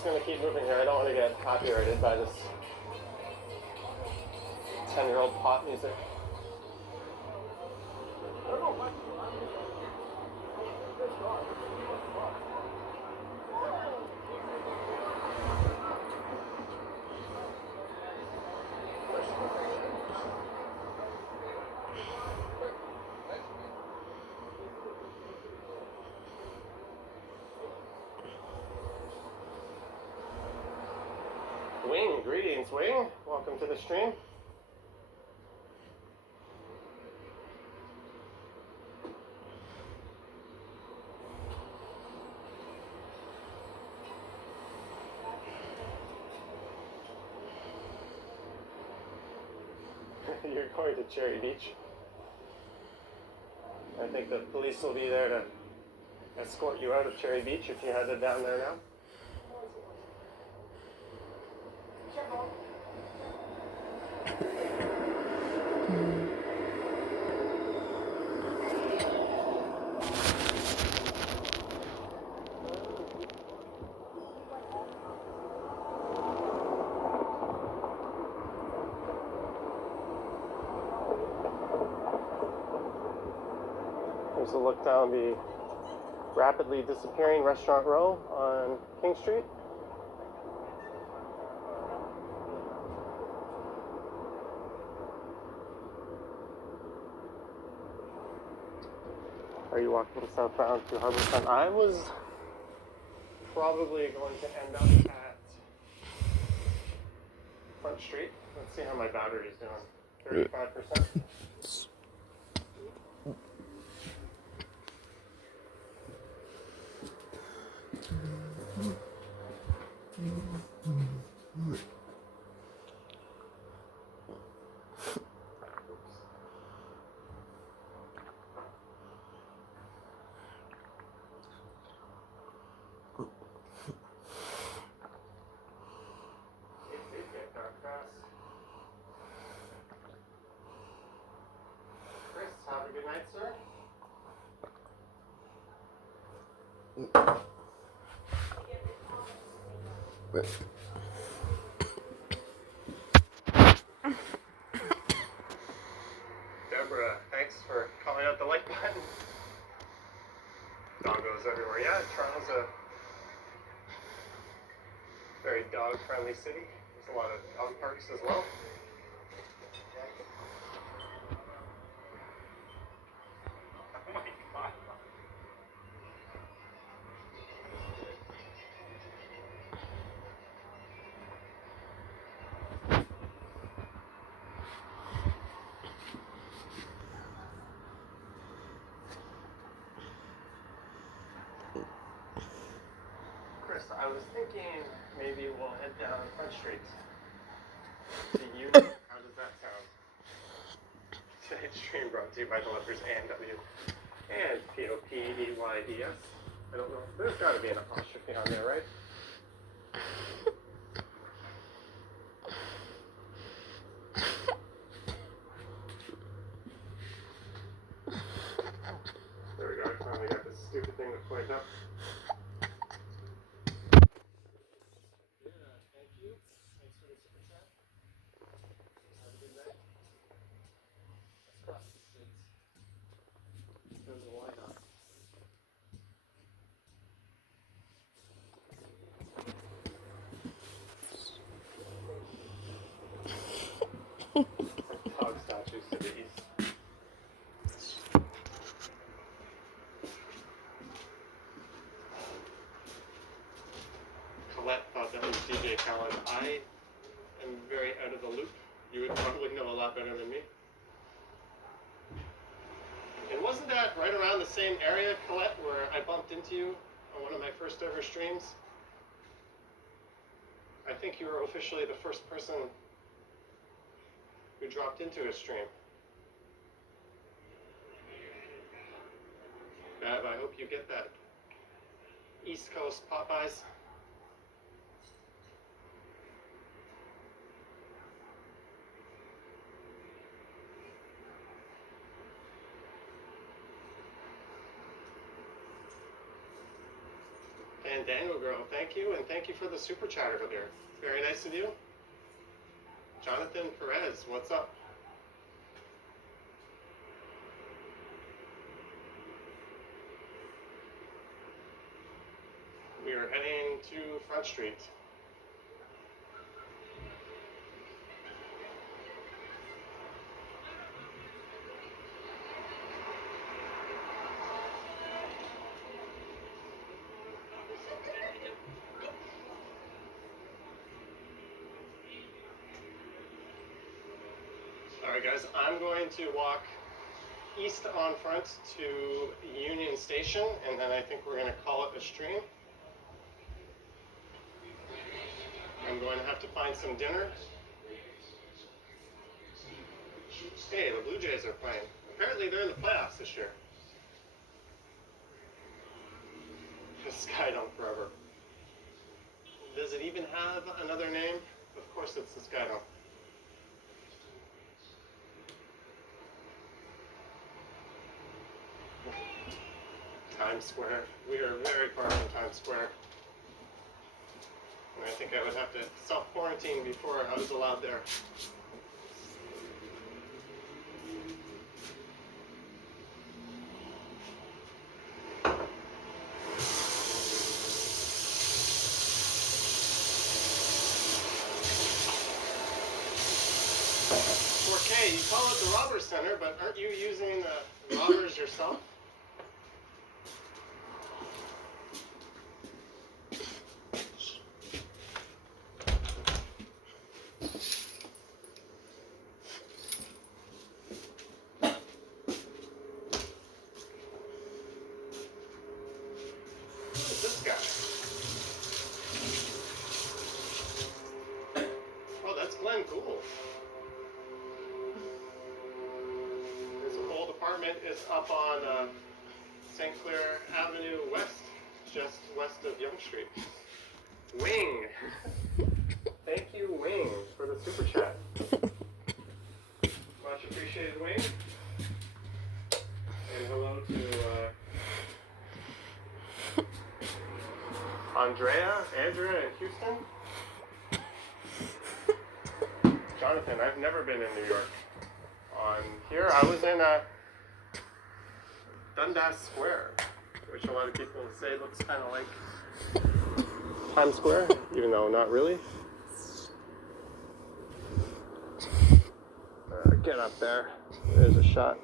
just going to keep moving here. I don't want to get copyrighted by this 10-year-old pop music. Wing, greetings, Wing. Welcome to the stream. You're going to Cherry Beach. I think the police will be there to escort you out of Cherry Beach if you headed down there now. Here's a look down the rapidly disappearing Restaurant Row on King Street. Are you walking southbound to Harborfront? I was probably going to end up at Front Street. Let's see how my battery's doing. 35%. Chris, have a good night, sir. Deborah, thanks for calling out the like button. Doggos everywhere. Yeah, Toronto's a very dog-friendly city. There's a lot of dog parks as well. Oh my God. Chris, I was thinking maybe we'll head down Front Street to Union. How does that sound? Today's stream brought to you by the letters A&W and P-O-P-E-Y-D-S. I don't know. There's got to be an apostrophe on there, right? There we go. I finally got this stupid thing to point up. Dog statues to the east. Colette thought that was DJ Khaled. I am very out of the loop. You would probably know a lot better than me. And wasn't that right around the same area, Colette, where I bumped into you on one of my first ever streams? I think you were officially the first person who dropped into a stream. Bev, I hope you get that East Coast Popeyes. Fandango Girl, thank you, and thank you for the super chat over there. Very nice of you. Jonathan Perez, what's up? We are heading to Front Street. Alright guys, I'm going to walk east on Front to Union Station, and then I think we're going to call it a stream. I'm going to have to find some dinner. Hey, the Blue Jays are playing. Apparently they're in the playoffs this year. The Skydome forever. Does it even have another name? Of course it's the Skydome. Times Square. We are very far from Times Square. And I think I would have to self-quarantine before I was allowed there. Okay, you call it the Robbers Center, but aren't you using the robbers yourself? Who's this guy? Oh, that's Glenn Gould. Is up on St. Clair Avenue West, just west of Yonge Street. Wing! Thank you, Wing, for the super chat. Much appreciated, Wing. And hello to Andrea in Houston. Jonathan, I've never been in New York. On here, I was in Dundas Square, which a lot of people say looks kind of like Times Square, even though not really. Get up there. There's a shot.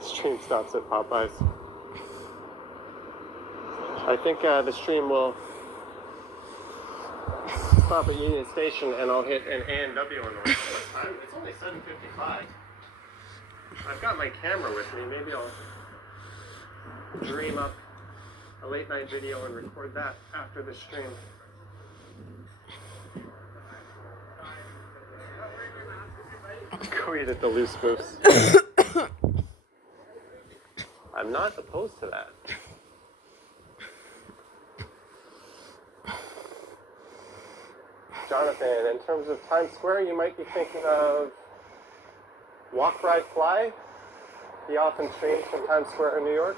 Stream stops at Popeyes. I think the stream will stop at Union Station, and I'll hit an A&W on the way. What time? It's only 7:55. I've got my camera with me. Maybe I'll dream up a late night video and record that after the stream. Go eat at the Loose Moose. I'm not opposed to that. Jonathan, in terms of Times Square, you might be thinking of Walk, Ride, Fly. He often streams from Times Square in New York.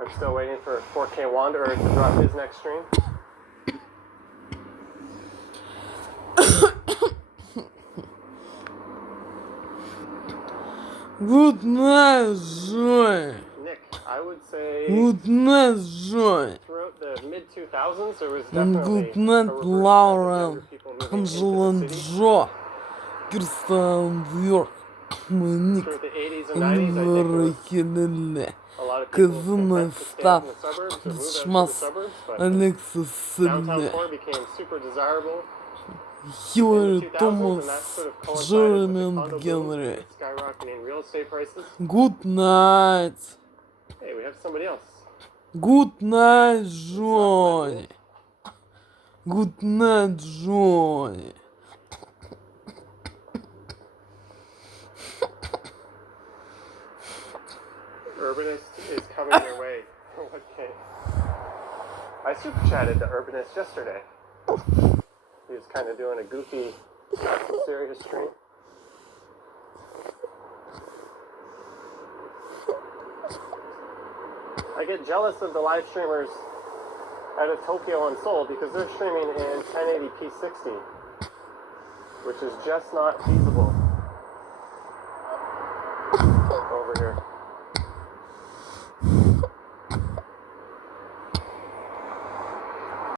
I'm still waiting for 4K Wanderer to drop his next stream. Good night, Joy. Nick, I would say Good night, Joy. throughout the mid-2000s, there was And definitely good night, a reverse Laura, trend of younger people moving Angela, into and the city. Joe. Kirsten, New York, Nick, Throughout the 80s and and 90s, I think it was a lot of people Kazuma, content to stay in Staff, the suburbs or move out to the Schmas, suburbs, but Alexis, downtown core became super desirable Hillary, in the 2000s, and that Thomas, sort of coincided Jeremy, with the and condo boom, Henry. with skyrocketing real estate prices. Good night. Hey, we have somebody else. Good night, Joy. Good night, Joy. Urbanist is coming your way. What came? I super chatted the Urbanist yesterday. He was kind of doing a goofy, serious stream. I get jealous of the live streamers out of Tokyo and Seoul because they're streaming in 1080p 60, which is just not feasible over here.